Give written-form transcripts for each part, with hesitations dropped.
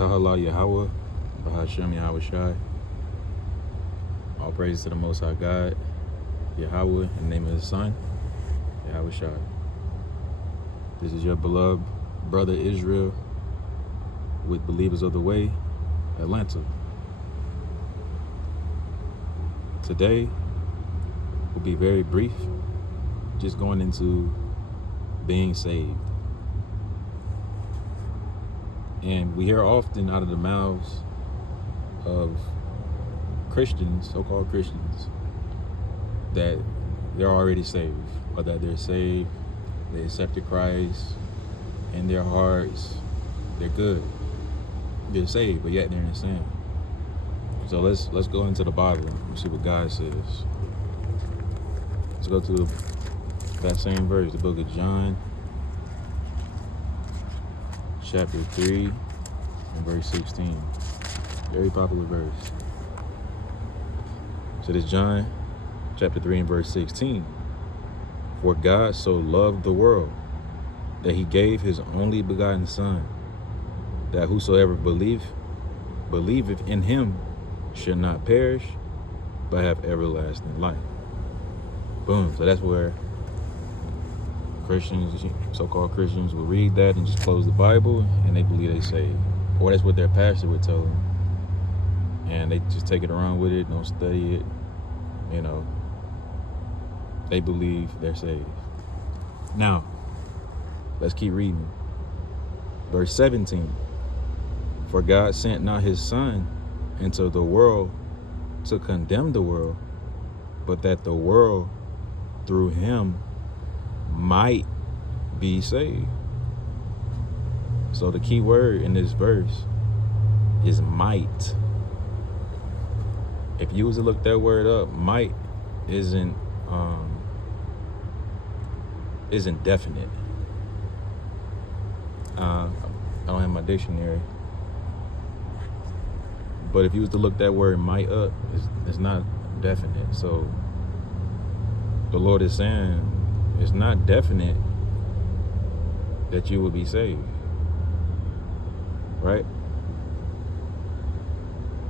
Kahala Yahweh, Bahashem Yahweh Shai. All praise to the Most High God, Yahweh, in the name of His Son, Yahweh Shai. This is your beloved brother Israel with Believers of the Way, Atlanta. Today will be very brief, just going into being saved. And we hear often out of the mouths of Christians, so-called Christians, that they're already saved, or that they're saved, they accepted Christ in their hearts, they're good, they're saved, but yet they're in sin. So let's go into the Bible and see what God says. Let's go to that same verse, the book of John, chapter 3 and verse 16. Very popular verse. So this John chapter 3 and verse 16. For God so loved the world that he gave his only begotten Son, that whosoever believeth in him should not perish, but have everlasting life. Boom. So that's where Christians, so-called Christians, will read that and just close the Bible, and they believe they saved. Or that's what their pastor would tell them. And they just take it around with it, don't study it. You know, they believe they're saved. Now, let's keep reading. Verse 17. For God sent not his Son into the world to condemn the world, but that the world through him might be saved. So the key word in this verse is might. If you was to look that word up, might isn't definite. I don't have my dictionary, but if you was to look that word might up, it's not definite. So the Lord is saying it's not definite that you will be saved, right?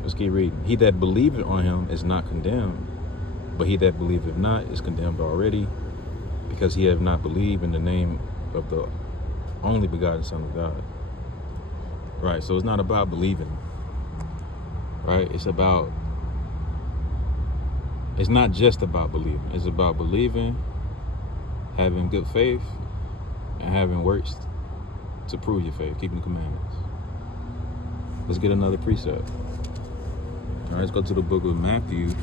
Let's keep reading. He that believeth on him is not condemned, but he that believeth not is condemned already, because he hath not believed in the name of the only begotten Son of God. Right, so it's not about believing, right? It's not just about believing. It's about believing, having good faith, and having works to prove your faith, keeping the commandments. Let's get another precept. All right, let's go to the book of Matthew,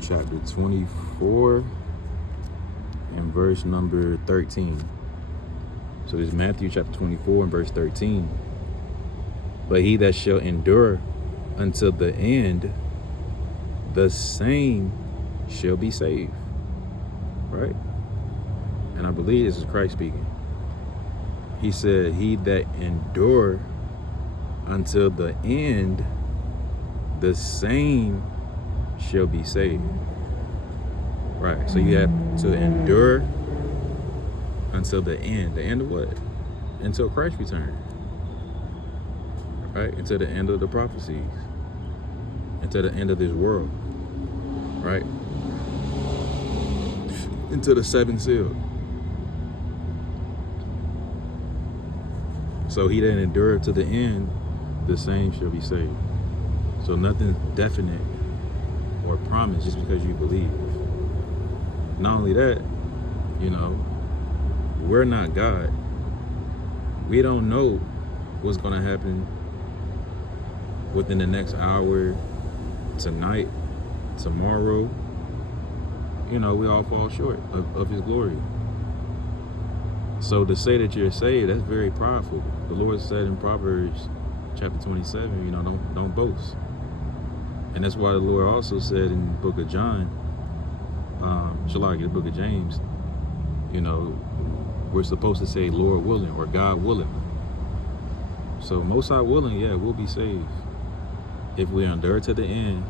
chapter 24 and verse number 13. So this is Matthew chapter 24 and verse 13. But he that shall endure until the end, the same shall be saved. Right? And I believe this is Christ speaking. He said, he that endure until the end, the same shall be saved. Right, so you have to endure until the end. The end of what? Until Christ returns. Right, until the end of the prophecies. Until the end of this world. Right? Until the seventh seal. So he that endureth to the end, the same shall be saved. So nothing's definite or promised just because you believe. Not only that, you know, we're not God. We don't know what's going to happen within the next hour, tonight, tomorrow. You know, we all fall short of his glory. So to say that you're saved, that's very prideful. The Lord said in Proverbs chapter 27, you know, don't boast. And that's why the Lord also said in the book of John, the book of James, you know, we're supposed to say Lord willing or God willing. So Most High willing, yeah, we'll be saved. If we endure to the end,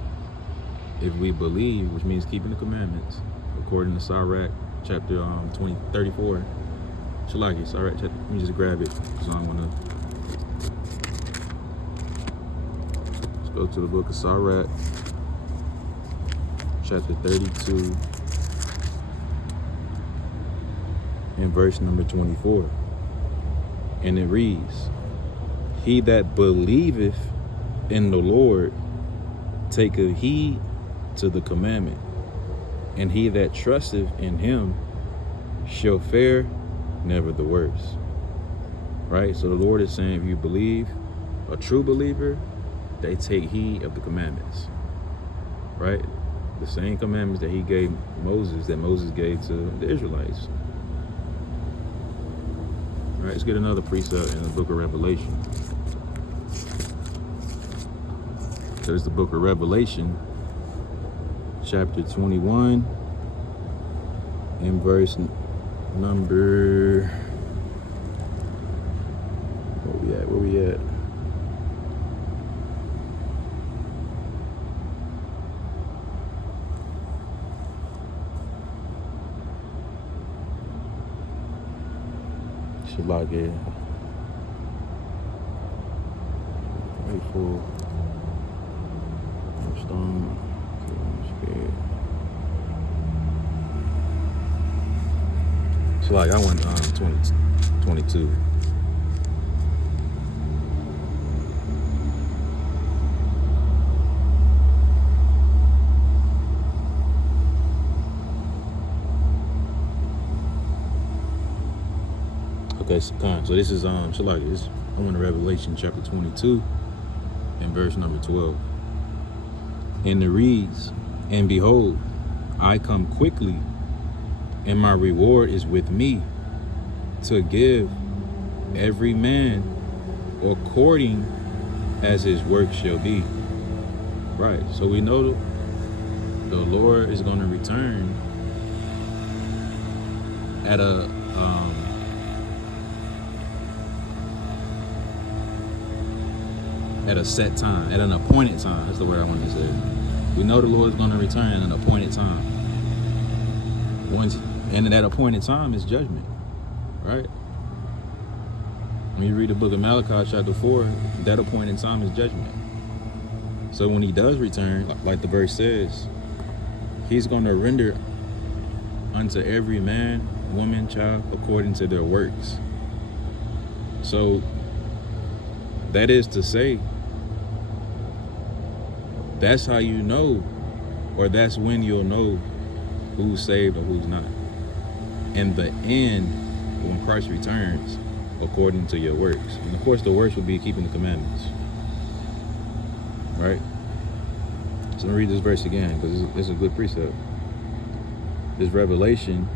if we believe, which means keeping the commandments, according to Sirach chapter 34, Shalaki, it's all right. Let me just grab it because I don't want to. Let's go to the book of Sirach, chapter 32, and verse number 24. And it reads, "He that believeth in the Lord taketh heed to the commandment, and he that trusteth in him shall fare never the worse." Right? So the Lord is saying, if you believe, a true believer, they take heed of the commandments. Right? The same commandments that he gave Moses, that Moses gave to the Israelites. All right, let's get another precept in the book of Revelation. There's the book of Revelation, chapter 21, and verse number, where we at? Should log in. Wait for stone. So like I went 22. Okay, so this is Shalaki. I went to Revelation chapter 22 and verse number 12. And it reads, "And behold, I come quickly, and my reward is with me, to give every man according as his work shall be." Right. So we know the Lord is going to return at a set time, at an appointed time. That's the word I wanted to say. We know the Lord is going to return at an appointed time. And that appointed time is judgment, right? When you read the book of Malachi chapter 4, that appointed time is judgment. So when he does return, like the verse says, he's going to render unto every man, woman, child, according to their works. So that is to say, that's how you know, or that's when you'll know who's saved or who's not. In the end, when Christ returns, according to your works. And of course, the works will be keeping the commandments. Right? So I'm going to read this verse again, because it's a good precept. This Revelation,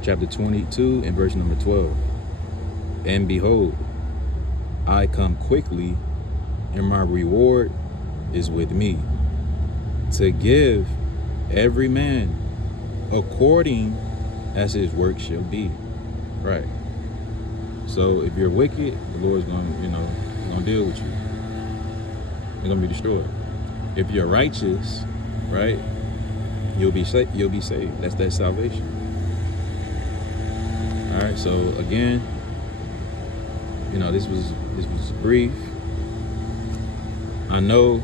chapter 22 and verse number 12. "And behold, I come quickly, and my reward is with me, to give every man according as his work shall be." Right. So if you're wicked, the Lord's going to deal with you. You're going to be destroyed. If you're righteous, right, you'll be saved. That's that salvation. All right. So again, this was brief. I know,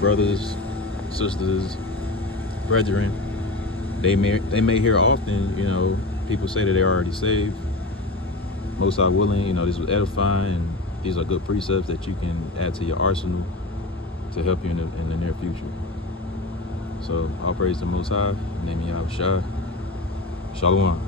brothers, sisters, brethren, they may hear often, people say that they're already saved. Most are willing, this was edifying, and these are good precepts that you can add to your arsenal to help you in the near future. So all praise the Most High. In the name of Yahushua. Shalom.